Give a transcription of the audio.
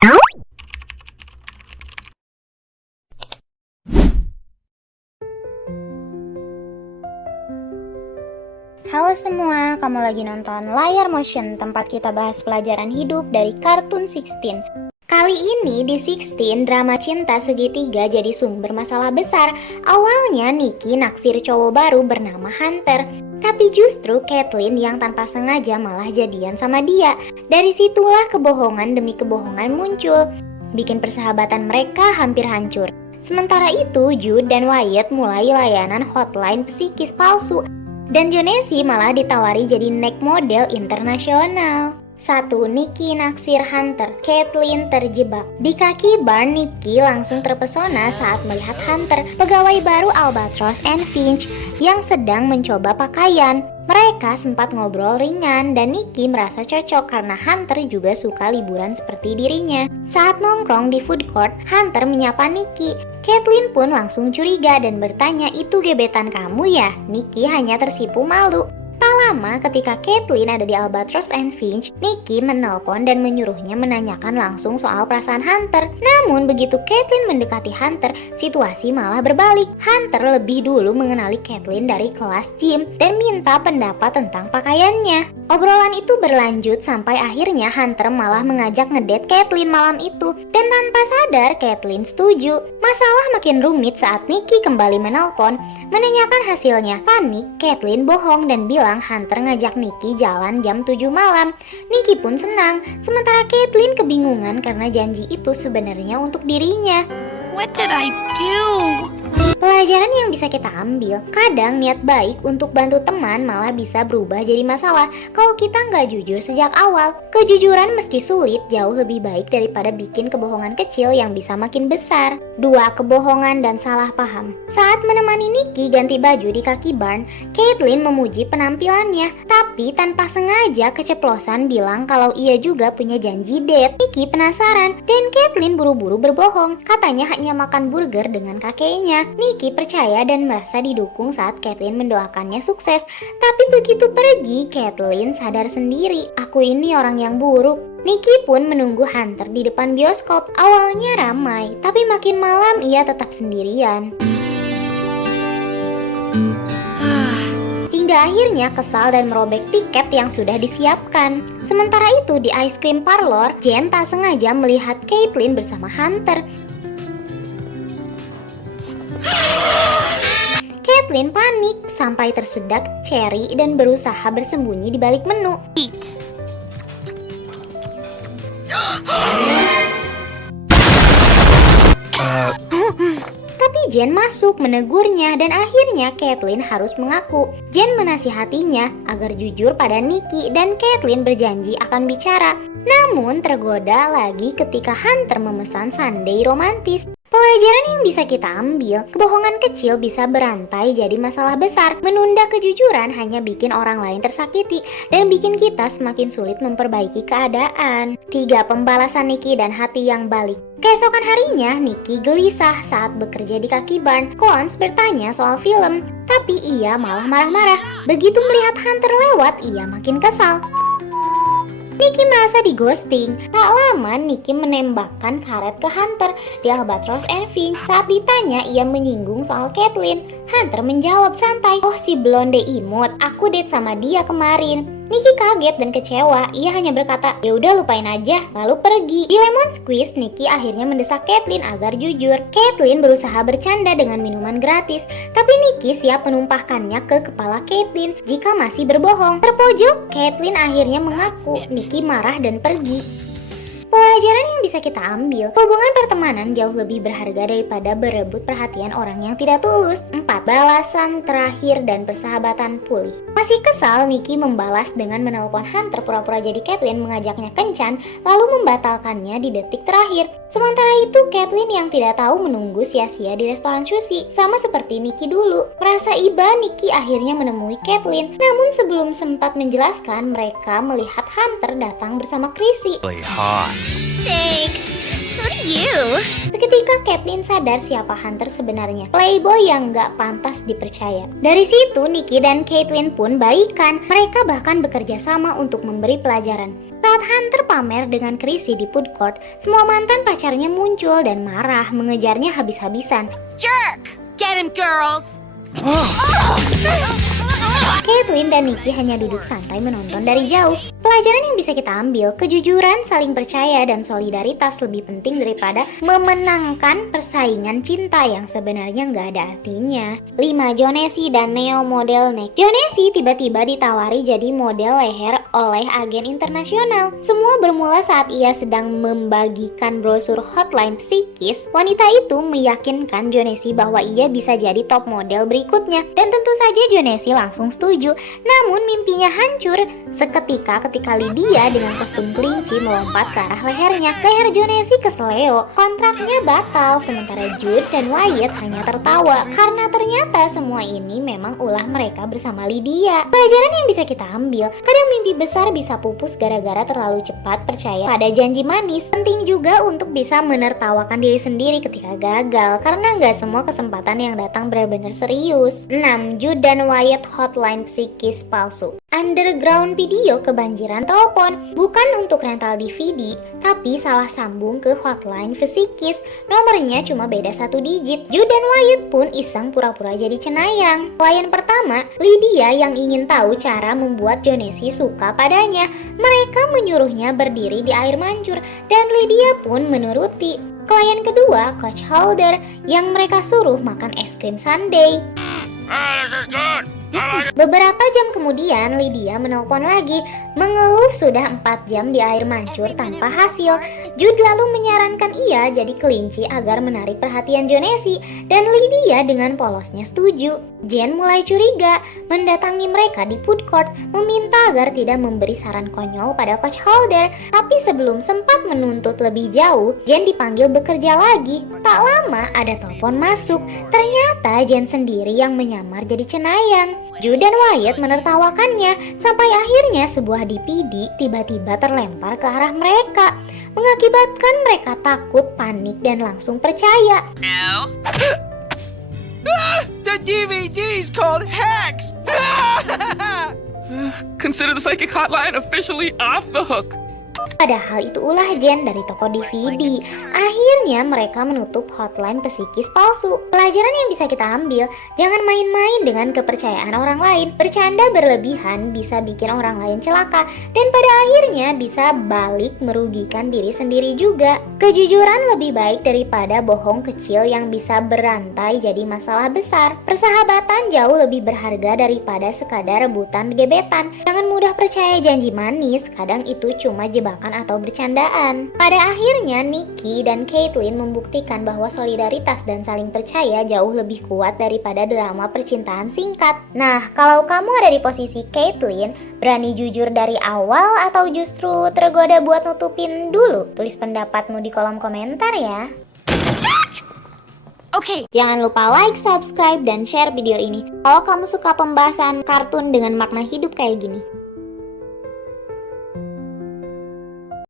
Halo semua, kamu lagi nonton Layar Motion, tempat kita bahas pelajaran hidup dari Kartun 16. Kali ini di 16, drama cinta segitiga jadi sumber masalah besar. Awalnya Nikki naksir cowok baru bernama Hunter, tapi justru Caitlin yang tanpa sengaja malah jadian sama dia. Dari situlah kebohongan demi kebohongan muncul, bikin persahabatan mereka hampir hancur. Sementara itu, Jude dan Wyatt mulai layanan hotline psikis palsu, dan Jonesy malah ditawari jadi neck model internasional. 1. Nikki naksir Hunter, Caitlin terjebak. Di kaki bar, Nikki langsung terpesona saat melihat Hunter, pegawai baru Albatross and Finch yang sedang mencoba pakaian. Mereka sempat ngobrol ringan dan Nikki merasa cocok karena Hunter juga suka liburan seperti dirinya. Saat nongkrong di food court, Hunter menyapa Nikki. Caitlin pun langsung curiga dan bertanya, "Itu gebetan kamu ya?" Nikki hanya tersipu malu. Tak lama ketika Caitlin ada di Albatross and Finch, Nikki menelpon dan menyuruhnya menanyakan langsung soal perasaan Hunter. Namun begitu Caitlin mendekati Hunter, situasi malah berbalik. Hunter lebih dulu mengenali Caitlin dari kelas gym dan minta pendapat tentang pakaiannya. Obrolan itu berlanjut sampai akhirnya Hunter malah mengajak ngedate Caitlin malam itu. Dan tanpa sadar Caitlin setuju. Masalah makin rumit saat Nikki kembali menelpon menanyakan hasilnya. Panik, Caitlin bohong dan bilang Hunter ngajak Nikki jalan jam 7 malam. Nikki pun senang, sementara Caitlin kebingungan karena janji itu sebenarnya untuk dirinya. What did I do? Pelajaran yang bisa kita ambil, kadang niat baik untuk bantu teman malah bisa berubah jadi masalah kalau kita nggak jujur sejak awal. Kejujuran meski sulit jauh lebih baik daripada bikin kebohongan kecil yang bisa makin besar. 2. Kebohongan dan salah paham. Saat menemani Nikki ganti baju di kaki barn, Caitlin memuji penampilannya, tapi tanpa sengaja keceplosan bilang kalau ia juga punya janji date. Nikki penasaran dan Caitlin buru-buru berbohong, katanya hanya makan burger dengan kakeknya. Nikki percaya dan merasa didukung saat Caitlin mendoakannya sukses. Tapi begitu pergi, Caitlin sadar sendiri, "Aku ini orang yang buruk." Nikki pun menunggu Hunter di depan bioskop. Awalnya ramai, tapi makin malam ia tetap sendirian. Hingga akhirnya kesal dan merobek tiket yang sudah disiapkan. Sementara itu di ice cream parlor, Jen tak sengaja melihat Caitlin bersama Hunter. Caitlin panik sampai tersedak Cherry dan berusaha bersembunyi di balik menu. Eat. Tapi Jen masuk menegurnya dan akhirnya Caitlin harus mengaku. Jen menasihatinya agar jujur pada Nikki dan Caitlin berjanji akan bicara. Namun tergoda lagi ketika Hunter memesan sundae romantis. Pelajaran yang bisa kita ambil, kebohongan kecil bisa berantai jadi masalah besar. Menunda kejujuran hanya bikin orang lain tersakiti dan bikin kita semakin sulit memperbaiki keadaan. 3. Pembalasan Nikki dan hati yang balik. Keesokan harinya, Nikki gelisah saat bekerja di kaki barn. Clones bertanya soal film, tapi ia malah marah-marah. Begitu melihat Hunter lewat, ia makin kesal. Nikki merasa di ghosting. Tak lama Nikki menembakkan karet ke Hunter di Albatross and Finch. Saat ditanya ia menyinggung soal Caitlin, Hunter menjawab santai, "Oh si blonde imut, aku date sama dia kemarin." Nikki kaget dan kecewa. Ia hanya berkata, "Ya udah lupain aja," lalu pergi. Di Lemon Squeeze, Nikki akhirnya mendesak Caitlin agar jujur. Caitlin berusaha bercanda dengan minuman gratis, tapi Nikki siap menumpahkannya ke kepala Caitlin jika masih berbohong. Terpojok, Caitlin akhirnya mengaku. Nikki marah dan pergi. Pelajaran yang bisa kita ambil, hubungan pertemanan jauh lebih berharga daripada berebut perhatian orang yang tidak tulus. 4. Balasan terakhir dan persahabatan pulih. Masih kesal, Nikki membalas dengan menelpon Hunter pura-pura jadi Caitlin mengajaknya kencan, lalu membatalkannya di detik terakhir. Sementara itu, Caitlin yang tidak tahu menunggu sia-sia di restoran sushi, sama seperti Nikki dulu. Merasa iba, Nikki akhirnya menemui Caitlin. Namun sebelum sempat menjelaskan, mereka melihat Hunter datang bersama Chrissy. Thanks. So do you. Seketika Caitlyn sadar siapa Hunter sebenarnya, playboy yang gak pantas dipercaya. Dari situ Nikki dan Caitlyn pun baikan, mereka bahkan bekerja sama untuk memberi pelajaran. Saat Hunter pamer dengan Chrissy di food court, semua mantan pacarnya muncul dan marah mengejarnya habis-habisan. Jerk! Get him, girls! Caitlyn dan Nikki hanya duduk santai menonton dari jauh. Pelajaran yang bisa kita ambil, kejujuran, saling percaya, dan solidaritas lebih penting daripada memenangkan persaingan cinta yang sebenarnya nggak ada artinya. 5. Jonesy dan Neo model neck. Jonesy tiba-tiba ditawari jadi model leher oleh agen internasional. Semua bermula saat ia sedang membagikan brosur hotline psikis. Wanita itu meyakinkan Jonesy bahwa ia bisa jadi top model berikutnya. Dan tentu saja Jonesy langsung setuju. Namun mimpinya hancur seketika ketika Lydia dengan kostum kelinci melompat ke arah lehernya. Leher Jonesy keseleo, kontraknya batal, sementara Jude dan Wyatt hanya tertawa karena ternyata semua ini memang ulah mereka bersama Lydia. Pelajaran yang bisa kita ambil, kadang mimpi besar bisa pupus gara-gara terlalu cepat percaya pada janji manis. Penting juga untuk bisa menertawakan diri sendiri ketika gagal, karena nggak semua kesempatan yang datang benar-benar serius. 6. Jude dan Wyatt hotline psikis palsu. Underground Video kebanjiran telepon, bukan untuk rental DVD, tapi salah sambung ke hotline psikis. Nomornya cuma beda 1 digit. Jude dan Wyatt pun iseng pura-pura jadi cenayang. Klien pertama, Lydia, yang ingin tahu cara membuat Jonesy suka padanya. Mereka menyuruhnya berdiri di air mancur dan Lydia pun menuruti. Klien kedua, Coach Holder, yang mereka suruh makan es krim sundae. This is good. Beberapa jam kemudian Lydia menelpon lagi, mengeluh sudah 4 jam di air mancur tanpa hasil. Jude lalu menyarankan ia jadi kelinci agar menarik perhatian Jonesy, dan Lydia dengan polosnya setuju. Jen mulai curiga, mendatangi mereka di food court, meminta agar tidak memberi saran konyol pada Coach Holder. Tapi sebelum sempat menuntut lebih jauh, Jen dipanggil bekerja lagi. Tak lama ada telepon masuk. Ternyata Jen sendiri yang menyamar jadi cenayang. Jude dan Wyatt menertawakannya sampai akhirnya sebuah DVD tiba-tiba terlempar ke arah mereka, mengakibatkan mereka takut, panik, dan langsung percaya. No. The DVD's called Hex! Consider the psychic hotline officially off the hook. Padahal itu ulah Jen dari toko DVD. Akhirnya mereka menutup hotline psikis palsu. Pelajaran yang bisa kita ambil, jangan main-main dengan kepercayaan orang lain. Bercanda berlebihan bisa bikin orang lain celaka, dan pada akhirnya bisa balik merugikan diri sendiri juga. Kejujuran lebih baik daripada bohong kecil yang bisa berantai jadi masalah besar. Persahabatan jauh lebih berharga daripada sekadar rebutan gebetan. Jangan mudah percaya janji manis, kadang itu cuma jebakan atau bercandaan. Pada akhirnya Nikki dan Caitlyn membuktikan bahwa solidaritas dan saling percaya jauh lebih kuat daripada drama percintaan singkat. Nah, kalau kamu ada di posisi Caitlyn, berani jujur dari awal atau justru tergoda buat nutupin dulu? Tulis pendapatmu di kolom komentar ya. Okay. Jangan lupa like, subscribe, dan share video ini kalau kamu suka pembahasan kartun dengan makna hidup kayak gini.